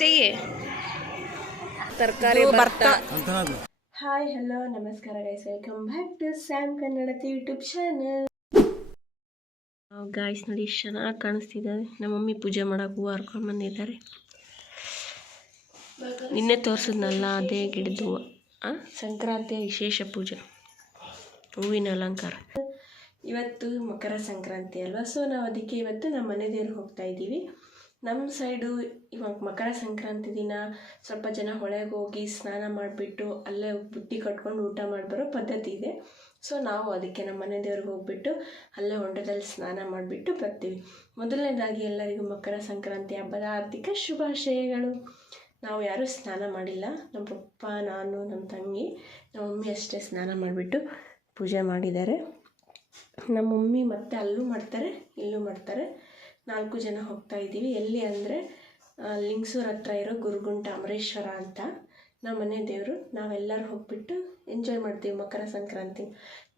ತೆಗಿ ತರಕಾರಿ ಬರ್ತಾ. ಹಾಯ್ ಹಲೋ ನಮಸ್ಕಾರ guys, welcome back to Sam Kannadathi YouTube channel. Guys ನೋಡಿ ಎಷ್ಟು ಚೆನ್ನಾಗಿ ಕಾಣಿಸ್ತಿದ್ದಾರೆ. ನಮ್ಮ ಮಮ್ಮಿ ಪೂಜೆ ಮಾಡೋಕೆ ಹೂವು ಹರ್ಕೊಂಡು ಬಂದಿದ್ದಾರೆ. ನಿನ್ನೆ ತೋರಿಸಿದ್ನಲ್ಲ ಅದೇ ಗಿಡದ ಹೂವು. ಸಂಕ್ರಾಂತಿಯ ವಿಶೇಷ ಪೂಜೆ, ಹೂವಿನ ಅಲಂಕಾರ. ಇವತ್ತು ಮಕರ ಸಂಕ್ರಾಂತಿ ಅಲ್ವಾ, ಸೊ ನಾವು ಅದಕ್ಕೆ ಇವತ್ತು ನಮ್ಮ ಮನೆ ದೇವ್ರಿಗೆ ಹೋಗ್ತಾ ಇದ್ದೀವಿ. ನಮ್ಮ ಸೈಡು ಇವಾಗ ಮಕರ ಸಂಕ್ರಾಂತಿ ದಿನ ಸ್ವಲ್ಪ ಜನ ಹೊಳೆಗೆ ಹೋಗಿ ಸ್ನಾನ ಮಾಡಿಬಿಟ್ಟು ಅಲ್ಲೇ ಬುತ್ತಿ ಕಟ್ಕೊಂಡು ಊಟ ಮಾಡಿಬರೋ ಪದ್ಧತಿ ಇದೆ. ಸೊ ನಾವು ಅದಕ್ಕೆ ನಮ್ಮ ಮನೆ ದೇವ್ರಿಗೆ ಹೋಗ್ಬಿಟ್ಟು ಅಲ್ಲೇ ಹೊಂಡದಲ್ಲಿ ಸ್ನಾನ ಮಾಡಿಬಿಟ್ಟು ಬರ್ತೀವಿ. ಮೊದಲನೇದಾಗಿ ಎಲ್ಲರಿಗೂ ಮಕರ ಸಂಕ್ರಾಂತಿ ಹಬ್ಬದ ಆರ್ಥಿಕ ಶುಭಾಶಯಗಳು. ನಾವು ಯಾರೂ ಸ್ನಾನ ಮಾಡಿಲ್ಲ, ನಮ್ಮ ಪಪ್ಪ, ನಾನು, ನಮ್ಮ ತಂಗಿ, ನಮ್ಮ ಮಮ್ಮಿ ಅಷ್ಟೇ ಸ್ನಾನ ಮಾಡಿಬಿಟ್ಟು ಪೂಜೆ ಮಾಡಿದ್ದಾರೆ. ನಮ್ಮ ಮಮ್ಮಿ ಮತ್ತೆ ಅಲ್ಲೂ ಮಾಡ್ತಾರೆ, ಇಲ್ಲೂ ಮಾಡ್ತಾರೆ. 4 ಜನ ಹೋಗ್ತಾ ಇದ್ದೀವಿ. ಎಲ್ಲಿ ಅಂದರೆ ಲಿಂಗಸೂರು ಹತ್ರ ಇರೋ ಗುರುಗುಂಟ ಅಮರೇಶ್ವರ ಅಂತ ನಮ್ಮ ಮನೆ ದೇವರು. ನಾವೆಲ್ಲರೂ ಹೋಗ್ಬಿಟ್ಟು ಎಂಜಾಯ್ ಮಾಡ್ತೀವಿ ಮಕರ ಸಂಕ್ರಾಂತಿ.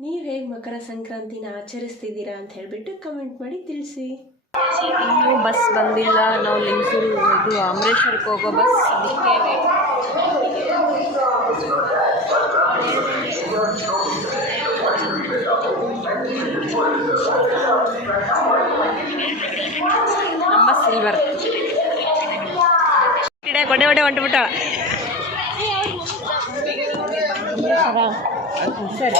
ನೀವು ಹೇಗೆ ಮಕರ ಸಂಕ್ರಾಂತಿನ ಆಚರಿಸ್ತಿದ್ದೀರಾ ಅಂತ ಹೇಳಿಬಿಟ್ಟು ಕಮೆಂಟ್ ಮಾಡಿ ತಿಳಿಸಿ. ಇನ್ನೂ ಬಸ್ ಬಂದಿಲ್ಲ, ನಾವು ಲಿಂಗಸೂರು ಇದು ಅಮರೇಶ್ವರಕ್ಕೆ ಹೋಗೋ ಬಸ್ ಅದಕ್ಕೆ ನಮ್ಮ ಸಿಲ್ವರ್ ಕೊಡೆ ಒಡೆ ಹೊಂಟ್ಬಿಟ್ಟ. ಸರಿ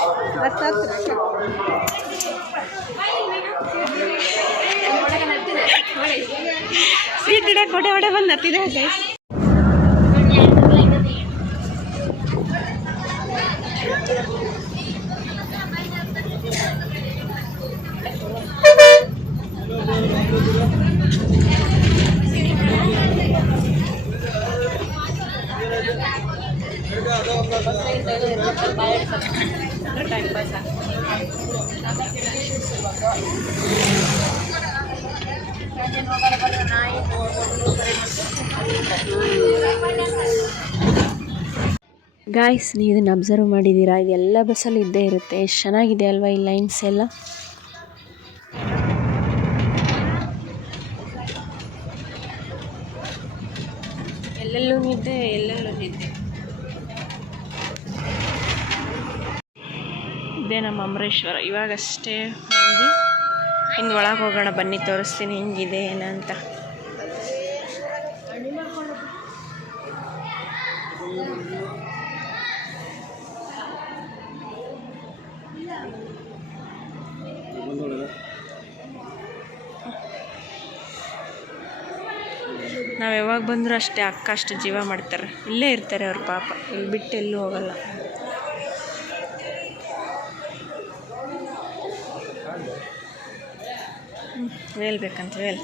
ಸೀಟ್ ಇಡ ಕೊಡೆ ಒಡೆ ಬಂದು ಹತ್ತಿದೆ. ಟೈಮ್ ಪಾಸ್ ಗಾಯ್ಸ್, ನೀವು ಇದನ್ನು ಅಬ್ಸರ್ವ್ ಮಾಡಿದ್ದೀರಾ? ಇದೆಲ್ಲ ಬಸ್ಸಲ್ಲಿ ಇದ್ದೇ ಇರುತ್ತೆ. ಎಷ್ಟು ಚೆನ್ನಾಗಿದೆ ಅಲ್ವಾ ಈ ಲೈನ್ಸ್ ಎಲ್ಲ. ಎಲ್ಲೆಲ್ಲೂ ನಿದ್ದೆ, ಎಲ್ಲೆಲ್ಲೂ ನಿದ್ದೆ. ಇದೇ ನಮ್ಮ ಅಮರೇಶ್ವರ. ಇವಾಗಷ್ಟೇ ಬಂದು ಇನ್ನು ಒಳಗೆ ಹೋಗೋಣ ಬನ್ನಿ, ತೋರಿಸ್ತೀನಿ ಹೆಂಗಿದೆ ಏನಂತ. ನಾವು ಯಾವಾಗ ಬಂದರೂ ಅಷ್ಟೇ, ಅಕ್ಕ ಅಷ್ಟು ಜೀವ ಮಾಡ್ತಾರೆ, ಇಲ್ಲೇ ಇರ್ತಾರೆ ಅವ್ರ ಪಾಪ, ಇಲ್ಲಿ ಬಿಟ್ಟು ಎಲ್ಲೂ ಹೋಗಲ್ಲ. ವೇಲ್ ಬೇಕಂತ ವೇಲ್.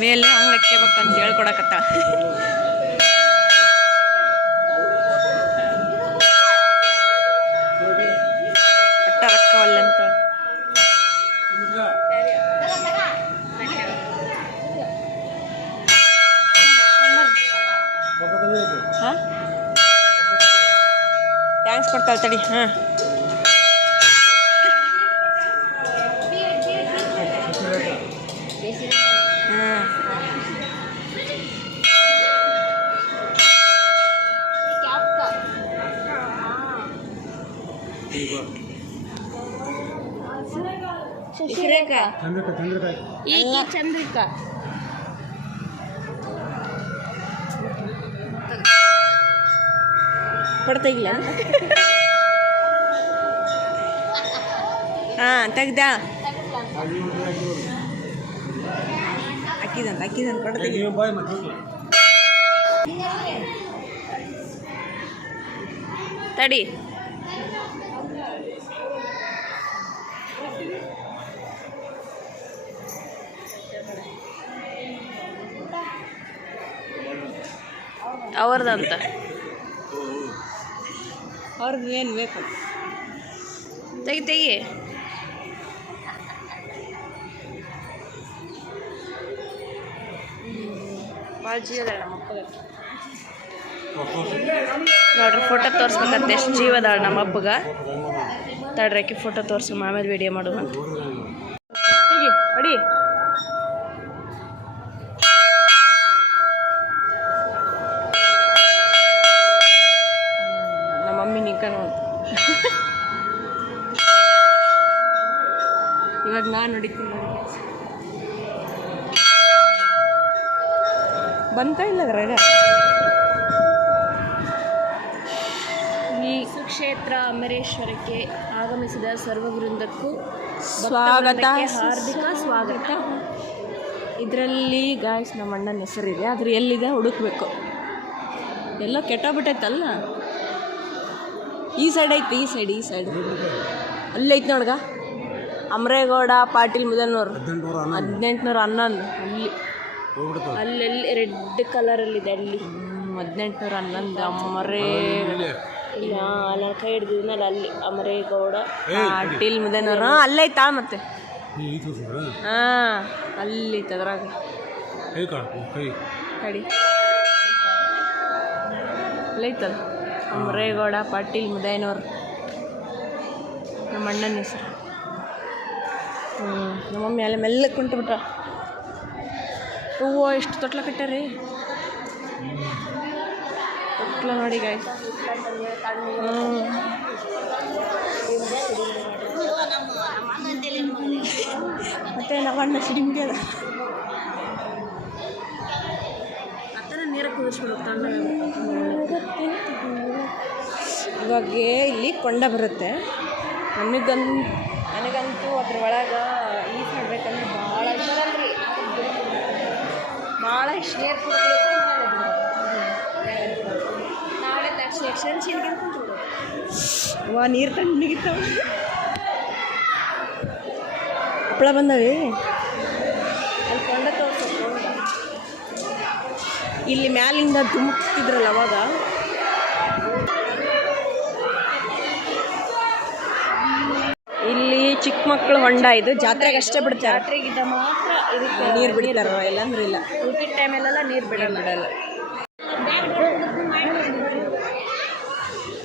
ವೇಲ್ ಹಂಗೆ ಹಚ್ಕೋಬೇಕಂತ ಹೇಳ್ಕೊಡಕತ್ತ. ಒಟ್ಟ ರೊಕ್ಕವಲ್ಲಂತ. ಹಾಂ ಥ್ಯಾಂಕ್ಸ್ ಕೊಡ್ತಾಳೆ ತಡಿ. ಹಾಂ ಚಂದ್ರಿಕಾ ಕೊಡ್ತಾಯಿಲ್ಲ. ಹಾಂ ತೆಗ್ದ ಅಕ್ಕಿದಂತ ಕೊಡ್ತೀವಿ. ತಡಿ ಅವ್ರದಂತ, ಅವ್ರದ್ದು ಏನು ಬೇಕು ತೆಗಿ. ಬಾಜಿ ಅದ ನಮ್ಮಪ್ಪಗೆ ನೋಡ್ರಿ, ಫೋಟೋ ತೋರಿಸ್ಬೇಕಂತ ಎಷ್ಟು ಜೀವ ಅದಾಳ ನಮ್ಮಪ್ಪಗೆ. ತಡ್ರಕ್ಕೆ ಫೋಟೋ ತೋರಿಸಿ ಆಮೇಲೆ ವಿಡಿಯೋ ಮಾಡುವಂತ. ಹೊಡಿ. ನಮ್ಮ ಮಮ್ಮಿ ನಿಂಕನು ಇವಾಗ ನಾನು ಹೊಡಿತೀನಿ ನೋಡಿ. ಬಂತ ಇಲ್ಲ ಅದ್ರಾಗ. ಈ ಸುಕ್ಷೇತ್ರ ಅಮರೇಶ್ವರಕ್ಕೆ ಆಗಮಿಸಿದ ಸರ್ವವೃಂದಕ್ಕೂ ಸ್ವಾಗತ, ಹಾರ್ದಿಕ ಸ್ವಾಗತ. ಇದರಲ್ಲಿ ಗಾಯ್ಸ್ ನಮ್ಮ ಅಣ್ಣನ ಹೆಸರಿದೆ, ಆದ್ರೆ ಎಲ್ಲಿದೆ ಹುಡುಕ್ಬೇಕು. ಎಲ್ಲ ಕೆಟ್ಟೋಗ್ಬಿಟ್ಟೈತಲ್ಲ. ಈ ಸೈಡ್ ಐತಿ, ಈ ಸೈಡ್ ಅಲ್ಲೈತಿ ನೋಡ್ಗ. ಅಮರೇಗೌಡ ಪಾಟೀಲ್ ಮುದನೂರು 1811 ಅಲ್ಲಿ ರೆಡ್ ಕಲರಲ್ಲಿದೆ. ಅಲ್ಲಿ 1811 ಅಮರೇ ಅಲ್ಲ ಕೈ ಹಿಡಿದಿದ್ನಲ್ಲ ಅಲ್ಲಿ ಅಮರೇಗೌಡ ಪಾಟೀಲ್ ಮುದನೂರು ಅಲ್ಲೈತಾ. ಮತ್ತೆ ಅಲ್ಲಿ ಅದ್ರಾಗ ಕಡಿ ಅಲ್ಲೈತದ ಅಮರೇಗೌಡ ಪಾಟೀಲ್ ಮುದನೂರು ನಮ್ಮ ಅಣ್ಣನ ಹೆಸರು. ನಮ್ಮ ಮಮ್ಮಿ ಅಲ್ಲೇ ಮೆಲ್ಲಕ್ಕೆ ಕುಂಟುಬಿಟ್ರ. ಹೂವು ಎಷ್ಟು ತೊಟ್ಲ ಕಟ್ಟಾರಿ. ತೊಟ್ಲ ನೋಡಿ ಗಾಯ. ಮತ್ತೆ ನಮ್ಮ ಅಣ್ಣ ಸಿಡಿಮಿಡಿಯಲ್ಲ ನೀರ ಕುದಿಸ್ಬಿಡು. ಇವಾಗ ಇಲ್ಲಿ ಕೊಂಡ ಬರುತ್ತೆ. ನನಗಂತೂ ಅದ್ರ ಒಳಗೆ ಈಜು ಮಾಡ್ಬೇಕಂದ್ರೆ ಭಾಳ ಇಷ್ಟ. ನಾಳೆ ನೀರು ತಣ್ಣಗಿರ್ತಾವ. ಹಪ್ಪಳ ಬಂದವೆ ಅಲ್ಲಿ ಕೊಂಡ ತೋರಿಸ್ಬೇಕು. ಇಲ್ಲಿ ಮ್ಯಾಲಿಂದ ಧುಮುಕ್ತಿದ್ರಲ್ಲ ಅವಾಗ. ಇಲ್ಲಿ ಚಿಕ್ಕ ಮಕ್ಕಳು ಹೊಂಡ. ಇದು ಜಾತ್ರೆಗೆ ಅಷ್ಟೇ ಬಿಡ್ತಾರೆ. ಜಾತ್ರೆಗಿದ್ದ ಮಾತ್ರ ಇದಕ್ಕೆ ನೀರು ಬಿಡ್ತಾರ, ಇಲ್ಲಾಂದ್ರೆ ಇಲ್ಲ. ಊಟದ ಟೈಮಲ್ಲೆಲ್ಲ ನೀರು ಬಿಡಲ್ಲ.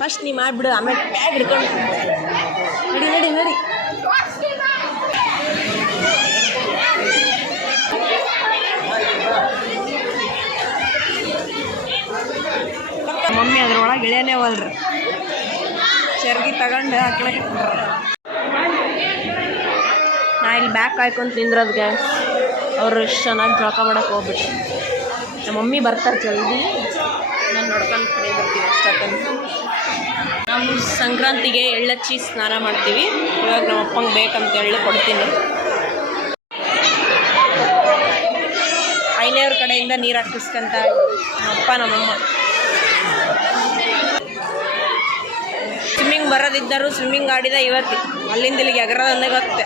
ಫಸ್ಟ್ ನೀ ಮಾಡಿಬಿಡು, ಆಮೇಲೆ ಬ್ಯಾಗ್ ಹಿಡ್ಕೊಂಡು ನಡಿ. ಮಮ್ಮಿ ಅದ್ರೊಳಗೆ ಇಳಿಯನೇ ಹೋಲ್ರಿ. ಚರ್ಗಿ ತಗೊಂಡು ಹಾಕ್ಲಕ್ಕೆ ನಾ ಇಲ್ಲಿ ಬ್ಯಾಗ್ ಕಾಯ್ಕೊಂಡು ತಿಂದ್ರದ್ಗೆ ಅವರು ಇಷ್ಟು ಚೆನ್ನಾಗಿ ಜಳಕ ಮಾಡೋಕ್ಕೆ ಹೋಗ್ಬಿಟ್ಟು. ನಮ್ಮ ಮಮ್ಮಿ ಬರ್ತಾರೆ ಜಲ್ದಿ, ನಾನು ನೋಡ್ಕೊಂಡು ಕಡೆ ಬರ್ತೀವಿ ಅಷ್ಟೊತ್ತಂತ. ನಾವು ಸಂಕ್ರಾಂತಿಗೆ ಎಳ್ಳಚ್ಚಿ ಸ್ನಾನ ಮಾಡ್ತೀವಿ. ಇವಾಗ ನಮ್ಮ ಅಪ್ಪಂಗೆ ಬೇಕಂತ ಎಳ್ಳು ಕೊಡ್ತೀನಿ. ಐನೇವ್ರ ಕಡೆಯಿಂದ ನೀರು ಹಾಕಿಸ್ಕೊಂತ ಅಪ್ಪ ನಮ್ಮಮ್ಮ. ಸ್ವಿಮ್ಮಿಂಗ್ ಬರೋದಿದ್ದರು ಸ್ವಿಮ್ಮಿಂಗ್ ಆಡಿದ ಇವತ್ತು. ಅಲ್ಲಿಂದ ಇಲ್ಲಿಗೆ ಎಗರೋದಂದೇ ಗೊತ್ತೆ.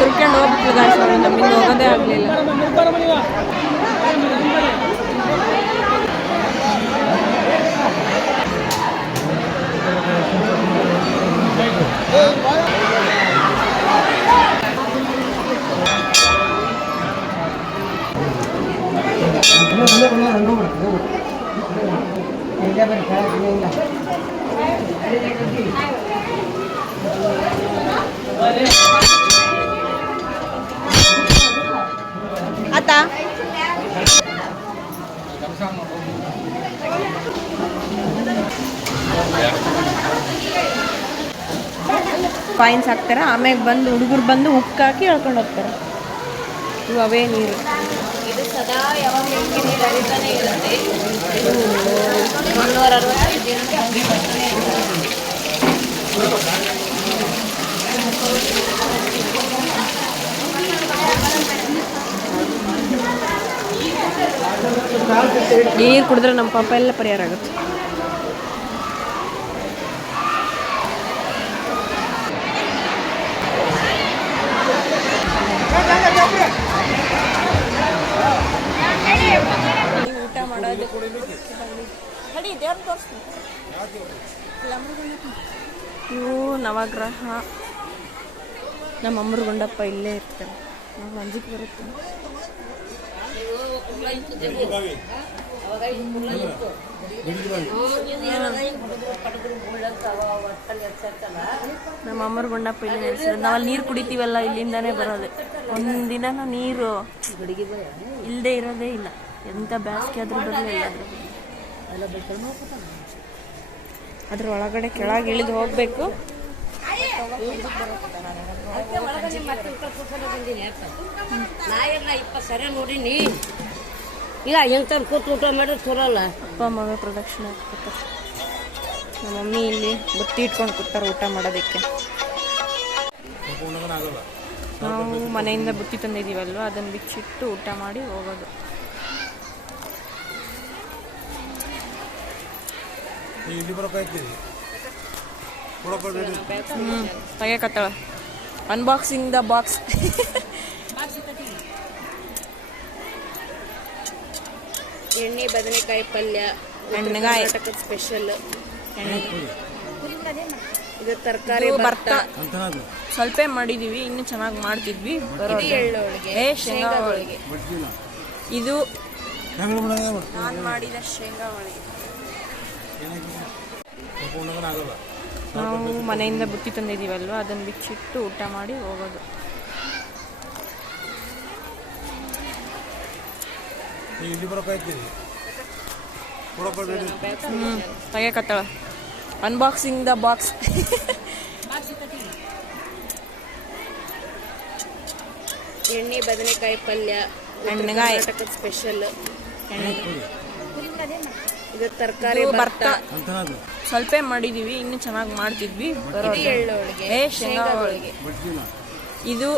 ತಿರ್ಕೊಂಡು ಹೋಗ್ಬಿಟ್ಲು ಗಾಯ್ಸ್. ನಮ್ಮಿಂದ ಹೋಗೋದೇ ಆಗಲಿಲ್ಲ. ಆತಾ ಕಾಯಿನ್ಸ್ ಹಾಕ್ತಾರೆ, ಆಮೇಲೆ ಬಂದು ಹುಡುಗರು ಬಂದು ಉಕ್ಕ ಹಾಕಿ ಎಳ್ಕೊಂಡು ಹೋಗ್ತಾರೆ. ಇವು ಅವೇ ನೀರು. ಇದು ಸದಾ ಯಾವಾಗ ನೀರು ಹರಿತಾನೆ ಇರುತ್ತೆ. ಇದು 365 ದಿನಕ್ಕೆ ಹಂಗೆ ಬರ್ತಾನೆ ಇರುತ್ತೆ. ನೀರು ಕುಡಿದ್ರೆ ನಮ್ಮ ಪಾಪ ಎಲ್ಲ ಪರಿಹಾರ ಆಗುತ್ತೆ. ಊಟ ಮಾಡೋದು ಇವು ನವಗ್ರಹ. ನಮ್ಮ ಅಮ್ಮರು ಗುಂಡಪ್ಪ ಇಲ್ಲೇ ಇರ್ತಾರೆ. ನಾವು ಅಂಜಿಕೆ ಬರುತ್ತೆ. ನಮ್ಮ ಅಮ್ಮರ ಗುಂಡಪ್ಪ ಇಲ್ಲಿ ನೆಲೆಸಿರೋದು. ನಾವಲ್ಲಿ ನೀರು ಕುಡಿತೀವಲ್ಲ, ಇಲ್ಲಿಂದಾನೇ ಬರೋದು. ಒಂದಿನ ನೀರು ಇಲ್ಲದೆ ಇರೋದೇ ಇಲ್ಲ. ಎಂಥ ಬೇಸಿಗೆ ಆದ್ರೂ ಬರಲೇ ಇಲ್ಲ. ಅದ್ರ ಒಳಗಡೆ ಕೆಳಗೆ ಇಳಿದು ಹೋಗ್ಬೇಕು. ನೋಡಿನಿ ಇಲ್ಲ ಎಂತ ಕೂತು ಊಟ ಮಾಡೋದು ಚಲೋಲ್ಲ. ಅಪ್ಪ ಮಗ ಪ್ರದಕ್ಷಿಣೆ ಹಾಕ್ತಾರೆ. ನಮ್ಮ ಮಮ್ಮಿ ಇಲ್ಲಿ ಬುತ್ತಿ ಇಟ್ಕೊಂಡು ಕೂತಾರೆ ಊಟ ಮಾಡೋದಕ್ಕೆ. ನಾವು ಮನೆಯಿಂದ ಬುತ್ತಿ ತಂದಿದ್ದೀವಲ್ವ, ಅದನ್ನು ಬಿಚ್ಚಿಟ್ಟು ಊಟ ಮಾಡಿ ಹೋಗೋದು. ತೆಗೆಕತ್ತಳ ಅನ್ಬಾಕ್ಸಿಂಗ್ ದ ಬಾಕ್ಸ್. ಎಣ್ಣೆ ಬದನೆಕಾಯಿ ಪಲ್ಯ, ಎಣ್ಣೆಗಾಯಿ ಸ್ಪೆಷಲ್. ಇದು ತರಕಾರಿ ಭರ್ತಾ ಸ್ವಲ್ಪ ಮಾಡಿದೀವಿ, ಇನ್ನು ಚೆನ್ನಾಗಿ ಮಾಡ್ತಿದ್ವಿ. ಶೇಂಗಾ ಹೋಳಿಗೆ. ಇದು ನಾನು ಮಾಡಿದ ಶೇಂಗಾ ಹೋಳಿಗೆ. ನಾವು ಮನೆಯಿಂದ ಬುತ್ತಿ ತಂದಿದ್ದೀವಲ್ವ, ಅದನ್ನು ಬಿಚ್ಚಿಟ್ಟು ಊಟ ಮಾಡಿ ಹೋಗೋದು. ತೆಗೆಕತ್ತಳ ಅನ್ಬಾಕ್ಸಿಂಗ್ ದ ಬಾಕ್ಸ್. ಎಣ್ಣೆ ಬದನೆಕಾಯಿ ಪಲ್ಯ, ಎಣ್ಣೆಗಾಯಿ ಸ್ಪೆಷಲ್. ಇದು ತರಕಾರಿ ಭರ್ತಾ ಸ್ವಲ್ಪ ಮಾಡಿದೀವಿ, ಇನ್ನು ಚೆನ್ನಾಗಿ ಮಾಡ್ತಿದ್ವಿ. ಶೇಂಗಾ ಹೋಳಿಗೆ. ಇದು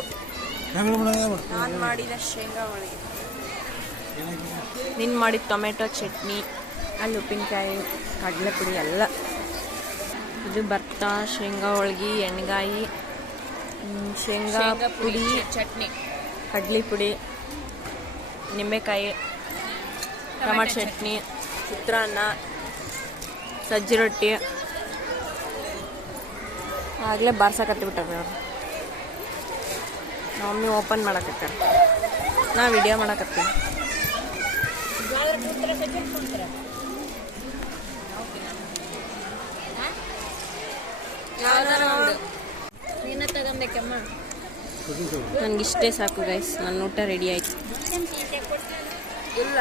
ನಾನು ಮಾಡಿದ ಶೇಂಗಾ ಹೋಳಿಗೆ. ನಿನ್ನ ಮಾಡಿದ ಟೊಮೆಟೊ ಚಟ್ನಿ, ಅಲ್ಲಿ ಉಪ್ಪಿನಕಾಯಿ, ಕಡಲೆಪುಡಿ ಎಲ್ಲ. ಇದು ಭರ್ತಾ, ಶೇಂಗಾ ಹೋಳಿಗೆ, ಎಣ್ಣೆಗಾಯಿ, ಶೇಂಗಾ ಪುಡಿ, ಚಟ್ನಿ, ಕಡಲೆ ಪುಡಿ, ನಿಂಬೆಕಾಯಿ, ಟೊಮೆಟೊ ಚಟ್ನಿ, ಚಿತ್ರಾನ್ನ, ಸಜ್ಜಿ ರೊಟ್ಟಿ. ಆಗಲೇ ಬಾರ್ಸಕತ್ತಿಬಿಟ್ಟಾರೆ ಅವರು. ನಮ್ಮ ಮಮ್ಮಿ ಓಪನ್ ಮಾಡಕತ್ತಾರೆ, ನಾ ವಿಡಿಯೋ ಮಾಡಕತ್ತೀನಿ. ನನಗಿಷ್ಟೇ ಸಾಕು ಗೈಸ್, ನನ್ನ ಊಟ ರೆಡಿ ಆಯ್ತು. ಇಲ್ಲ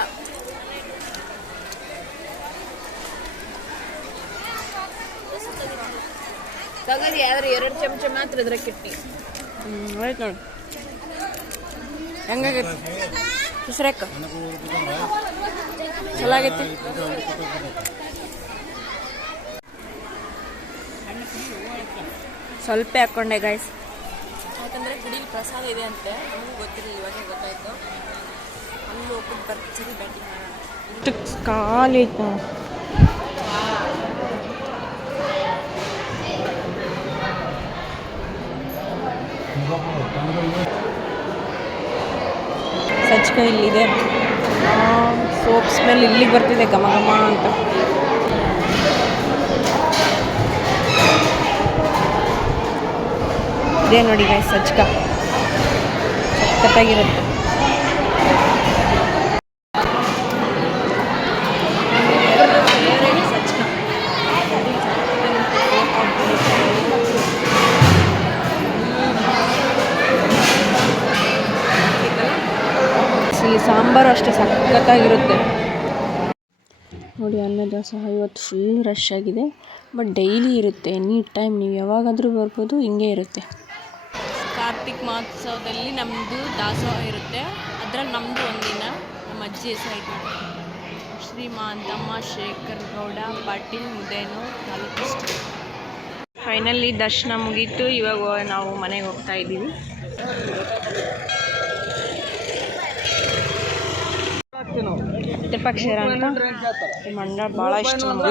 ತಗದಿ, ಆದ್ರೆ 2 ಚಮಚ ಮಾತ್ರ ಇದ್ರ ಕಿಟ್ಟಿ. ಆಯ್ತು ನೋಡಿ ಹೆಂಗಾಗೈತಿ ಸುಸ್ರೆಕ್ಕ, ಚಲೋ ಆಗೈತಿ. ಸ್ವಲ್ಪ ಹಾಕ್ಕೊಂಡೆ ಗೈಸ್, ಯಾಕಂದರೆ ಗುಡಿಲಿ ಪ್ರಸಾದ ಇದೆ ಅಂತೆ. ನಮಗೂ ಗೊತ್ತಿರಲಿಲ್ಲ, ಇವಾಗೇ ಗೊತ್ತಾಯ್ತು. ಅಲ್ಲಿ ಹೋಗ್ಬಿಟ್ಟು ಬರ್ತೀವಿ, ಬ್ಯಾಟಿಂಗ್ ಮಾಡೋಣ. ಖಾಲಿ ಐತೆ ಸಜ್ಕ ಇಲ್ಲಿದೆ. ಸೋಪ್ ಸ್ಮೆಲ್ ಇಲ್ಲಿಗೆ ಬರ್ತಿದೆ, ಘಮ ಘಮ ಅಂತ. ಇದೇ ನೋಡಿ ಗೈಸ್ ಸಜ್ಕ, ಸಖತ್ತಾಗಿರುತ್ತೆ. ಸಜ್ಕ ಸಾಂಬಾರು ಅಷ್ಟೇ ಸಖತ್ತಾಗಿರುತ್ತೆ. ನೋಡಿ ಅನ್ನದಾಸೋಹ ಇವತ್ತು ಫುಲ್ ರಶ್ ಆಗಿದೆ, ಬಟ್ ಡೈಲಿ ಇರುತ್ತೆ. ಎನಿ ಟೈಮ್ ನೀವು ಯಾವಾಗಾದರೂ ಬರ್ಬೋದು, ಹಿಂಗೆ ಇರುತ್ತೆ. ಕಾರ್ತಿಕ್ ಮಹೋತ್ಸವದಲ್ಲಿ ನಮ್ಮದು ದಾಸೋಹ ಇರುತ್ತೆ. ಅದರಲ್ಲಿ ನಮ್ಮದು ಒಂದಿನ ನಮ್ಮ ಅಜ್ಜಿ ಹೆಸರು ಶ್ರೀಮಾಂತಮ್ಮ ಶೇಖರ್ ಗೌಡ ಪಾಟೀಲ್ ಮುದೇನೂರು ತಾಲೂಕು. ಫೈನಲಿ ದರ್ಶನ ಮುಗೀತು. ಇವಾಗ ನಾವು ಮನೆಗೆ ಹೋಗ್ತಾ ಇದ್ದೀವಿ. ತೆಪ್ಪಕ್ಷೇರ ಅಂತ ಮಂಡ ಭಾಳ ಇಷ್ಟ ನಮ್ಗೆ.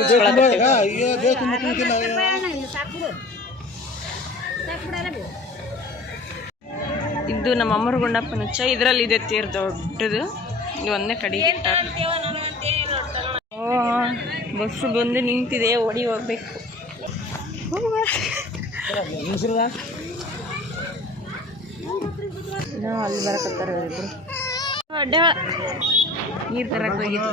ಇದು ನಮ್ಮ ಅಮ್ಮರ ಗುಂಡಪ್ಪನ ಹುಚ್ಚ. ಇದರಲ್ಲಿ ಇದೆ ತೇರು ದೊಡ್ಡದು. ಇದು ಒಂದೇ ಕಡೆಗೆ ಇಟ್ಟಾರೆ. ಓ ಬಸ್ಸು ಬಂದು ನಿಂತಿದೆ, ಓಡಿ ಹೋಗ್ಬೇಕು. ಅಲ್ಲಿ ಬರಕತ್ತಾರೆ ಅವರಿಬ್ರು. ನೀರು ತರಕ್ಕೆ ಹೋಗಿದ್ದು,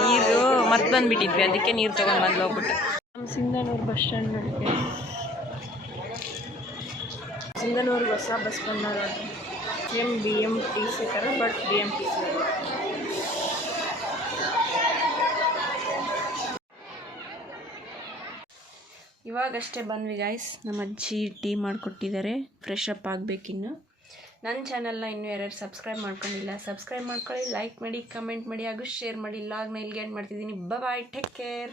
ನೀರು ಮತ್ತೆ ಬಂದುಬಿಟ್ಟಿದ್ವಿ, ಅದಕ್ಕೆ ನೀರು ತೊಗೊಂಡು ಬಂದು ಹೋಗ್ಬಿಟ್ಟು. ನಮ್ಮ ಸಿಂಧನೂರು ಬಸ್ ಸ್ಟ್ಯಾಂಡ್ ನೋಡಿದ್ವಿ. ಸಿಂಧನೂರಿಗೆ ಹೊಸ ಬಸ್ ಬಂದಾಗ ಸೇಮ್ BMTC ಥರ, ಬಟ್ BMTC ಇವಾಗಷ್ಟೇ ಬಂದ್ವಿ ಗಾಯ್ಸ್. ನಮ್ಮ ಅಜ್ಜಿ ಟೀ ಮಾಡಿಕೊಟ್ಟಿದ್ದಾರೆ, ಫ್ರೆಶ್ ಅಪ್ ಆಗಬೇಕಿನ್ನು. ನನ್ನ ಚಾನಲ್ನ ಇನ್ನೂ ಯಾರ್ಯಾರು ಸಬ್ಸ್ಕ್ರೈಬ್ ಮಾಡ್ಕೊಂಡಿಲ್ಲ, ಸಬ್ಸ್ಕ್ರೈಬ್ ಮಾಡ್ಕೊಳ್ಳಿ, ಲೈಕ್ ಮಾಡಿ, ಕಮೆಂಟ್ ಮಾಡಿ ಹಾಗೂ ಶೇರ್ ಮಾಡಿ. ಲಾಗ್ನ ಇಲ್ಲಿಗೆ ಎಂಡ್ ಮಾಡ್ತಿದ್ದೀನಿ. ಬಾಯ್, ಟೇಕ್ ಕೇರ್.